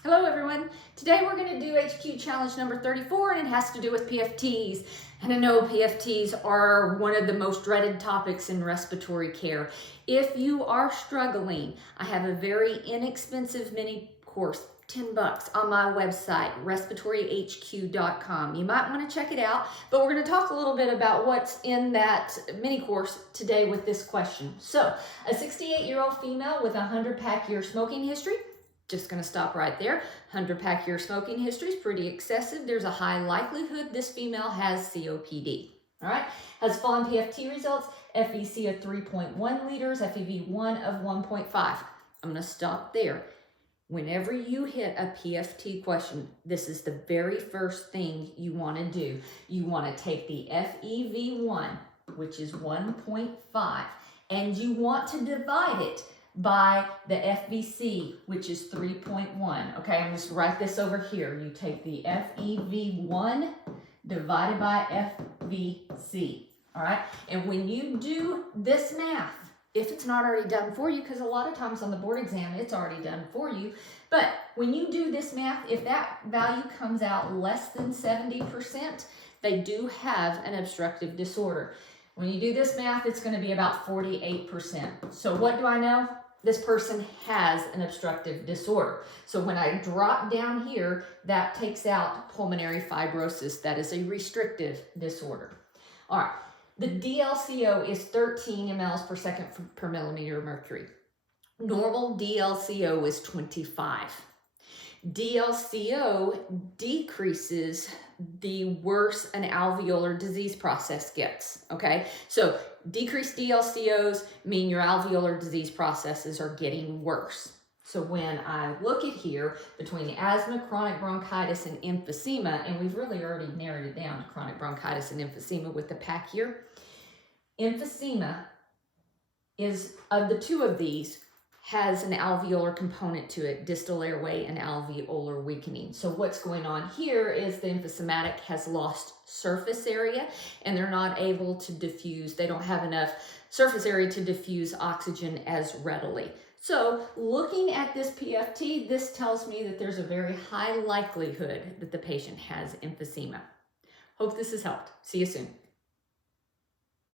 Hello everyone. Today we're going to do HQ challenge number 34 and it has to do with PFTs. And I know PFTs are one of the most dreaded topics in respiratory care. If you are struggling, I have a very inexpensive mini course, $10 on my website, respiratoryhq.com. You might want to check it out, but we're going to talk a little bit about what's in that mini course today with this question. So, a 68-year-old female with a 100-pack year smoking history. Just going to stop right there. 100-pack year smoking history is pretty excessive. There's a high likelihood this female has COPD. All right. Has following PFT results: FVC of 3.1 liters, FEV1 of 1.5. I'm going to stop there. Whenever you hit a PFT question, this is the very first thing you want to do. You want to take the FEV1, which is 1.5, and you want to divide it by the FVC, which is 3.1. Okay, I'm just write this over here. You take the FEV1 divided by FVC. All right, and when you do this math, if it's not already done for you, because a lot of times on the board exam it's already done for you, but when you do this math, if that value comes out less than 70%, they do have an obstructive disorder. When you do this math, it's going to be about 48%. So what do I know? This person has an obstructive disorder. So when I drop down here, that takes out pulmonary fibrosis. That is a restrictive disorder. All right. The DLCO is 13 mLs per second per millimeter of mercury. Normal DLCO is 25. DLCO decreases the worse an alveolar disease process gets, okay? So decreased DLCOs mean your alveolar disease processes are getting worse. So when I look at here between asthma, chronic bronchitis, and emphysema, and we've really already narrowed it down to chronic bronchitis and emphysema with the pack here, emphysema is, of the two of these, has an alveolar component to it, distal airway and alveolar weakening. So what's going on here is the emphysematic has lost surface area and they're not able to diffuse. They don't have enough surface area to diffuse oxygen as readily. So looking at this PFT, this tells me that there's a very high likelihood that the patient has emphysema. Hope this has helped. See you soon.